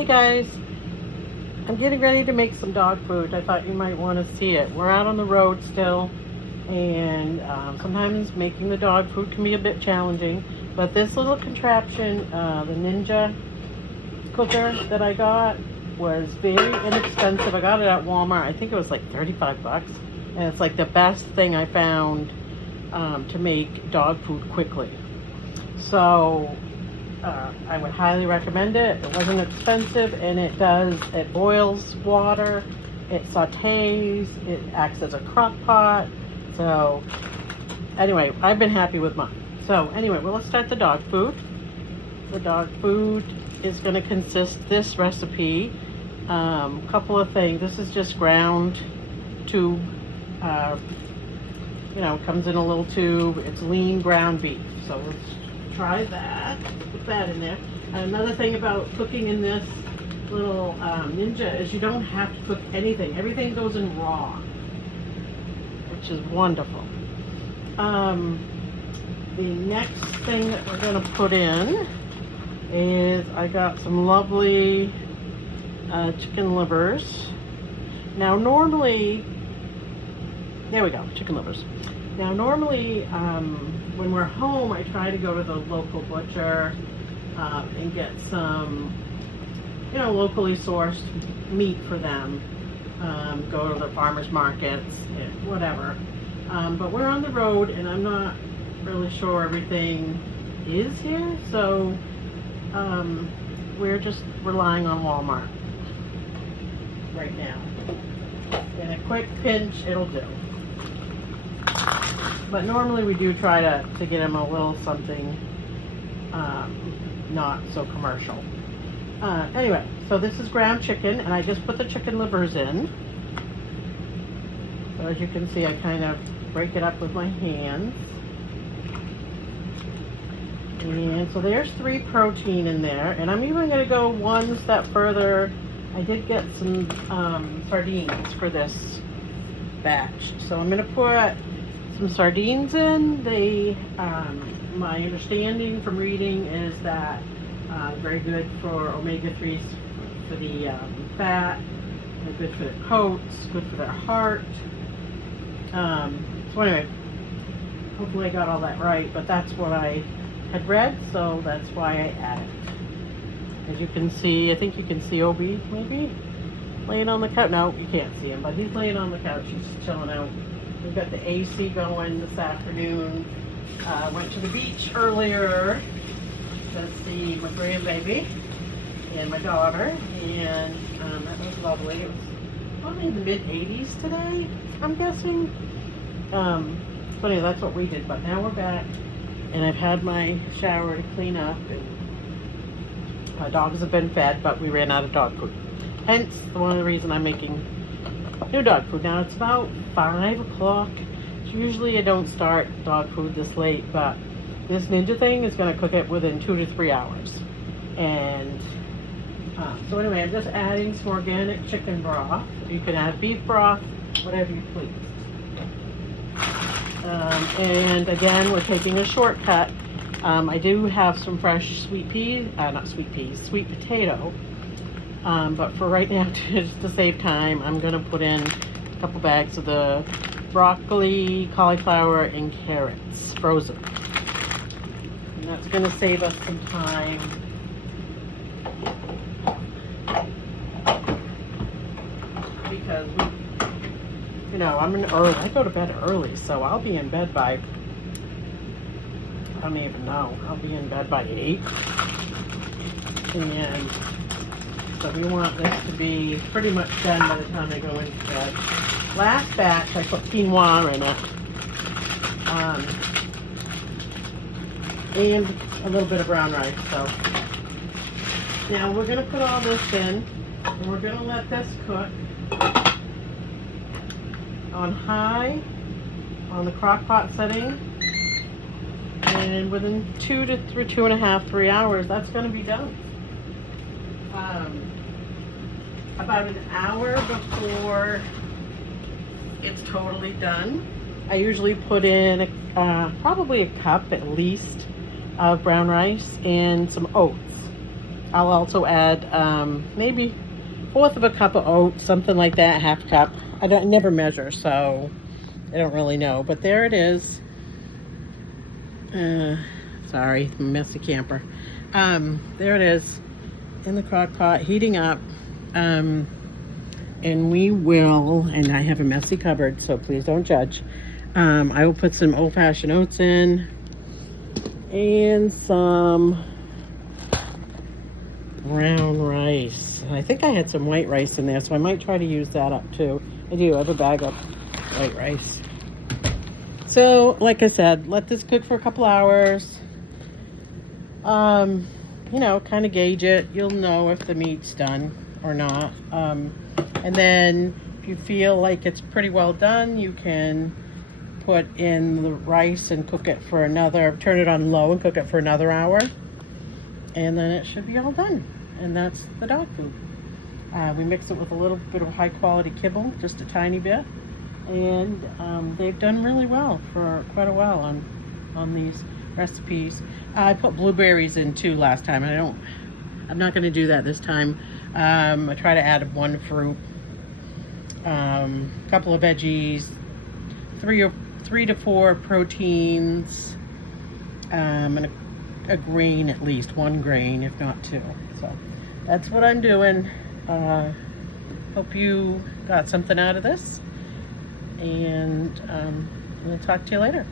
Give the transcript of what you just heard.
Hey guys, I'm getting ready to make some dog food. I thought you might want to see it. We're out on the road still, and sometimes making the dog food can be a bit challenging. But this little contraption, the Ninja cooker that I got, was very inexpensive. I got it at Walmart. I think it was like 35 bucks. And it's like the best thing I found to make dog food quickly. So I would highly recommend it. It wasn't expensive, and it boils water, it sautés, it acts as a crock pot. So anyway, I've been happy with mine. So anyway, well, let's start the dog food. The dog food is going to consist this recipe, couple of things. This is just ground tube, comes in a little tube. It's lean ground beef. So let's try that. Put that in there. And another thing about cooking in this little Ninja is you don't have to cook anything. Everything goes in raw, which is wonderful. The next thing that we're going to put in is I got some lovely chicken livers. Now normally, there we go, chicken livers. Now normally when we're home, I try to go to the local butcher and get some, locally sourced meat for them. Go to the farmers markets, whatever. But we're on the road, and I'm not really sure everything is here, so we're just relying on Walmart right now. In a quick pinch, it'll do. But normally we do try to get them a little something not so commercial. Anyway, so this is ground chicken, and I just put the chicken livers in. So as you can see, I kind of break it up with my hands. And so there's 3 protein in there, and I'm even going to go one step further. I did get some sardines for this batch, so I'm going to put some sardines in. They, my understanding from reading is that very good for omega-3s for the fat, they're good for their coats, good for their heart. So anyway, hopefully I got all that right, but that's what I had read, so that's why I added. As you can see, I think you can see Obi maybe laying on the couch. No, you can't see him, but he's laying on the couch. He's just chilling out. We've got the AC going this afternoon. Went to the beach earlier to see my grandbaby and my daughter, and that was lovely. It was probably in the mid-80s today, I'm guessing. Funny, that's what we did, but now we're back, and I've had my shower to clean up, and my dogs have been fed, but we ran out of dog food. Hence, one of the reasons I'm making new dog food. Now it's about 5 o'clock. Usually I don't start dog food this late, but this Ninja thing is going to cook it within 2 to 3 hours. And so anyway, I'm just adding some organic chicken broth. You can add beef broth, whatever you please. And again, we're taking a shortcut. I do have some fresh sweet potato. But for right now, just to save time, I'm going to put in a couple bags of the broccoli, cauliflower, and carrots, frozen. And that's going to save us some time. Because I go to bed early, so I'll be in bed by, I don't even know, I'll be in bed by 8. And so we want this to be pretty much done by the time I go into bed. Last batch, I put quinoa in it. And a little bit of brown rice. So now we're going to put all this in, and we're going to let this cook on high on the crock pot setting. And within 2 to 2.5, 3 hours, that's going to be done. About an hour before it's totally done, I usually put in probably a cup at least of brown rice and some oats. I'll also add maybe 1/4 of a cup of oats, something like that, 1/2 cup. I never measure, so I don't really know. But there it is. Sorry, messy camper. There it is in the crock pot, heating up. And we will, and I have a messy cupboard, so please don't judge. I will put some old-fashioned oats in and some brown rice. I think I had some white rice in there, so I might try to use that up too. I do have a bag of white rice. So, like I said, let this cook for a couple hours. You know, kind of gauge it. You'll know if the meat's done or not. And then if you feel like it's pretty well done, you can put in the rice and cook it for another, turn it on low and cook it for another hour. And then it should be all done. And that's the dog food. We mix it with a little bit of high quality kibble, just a tiny bit. And they've done really well for quite a while on these recipes. I put blueberries in too last time, and I'm not going to do that this time. I try to add one fruit, a couple of veggies, 3 to 4 proteins, and a grain, at least one grain, if not 2. So that's what I'm doing. Hope you got something out of this, and we'll talk to you later.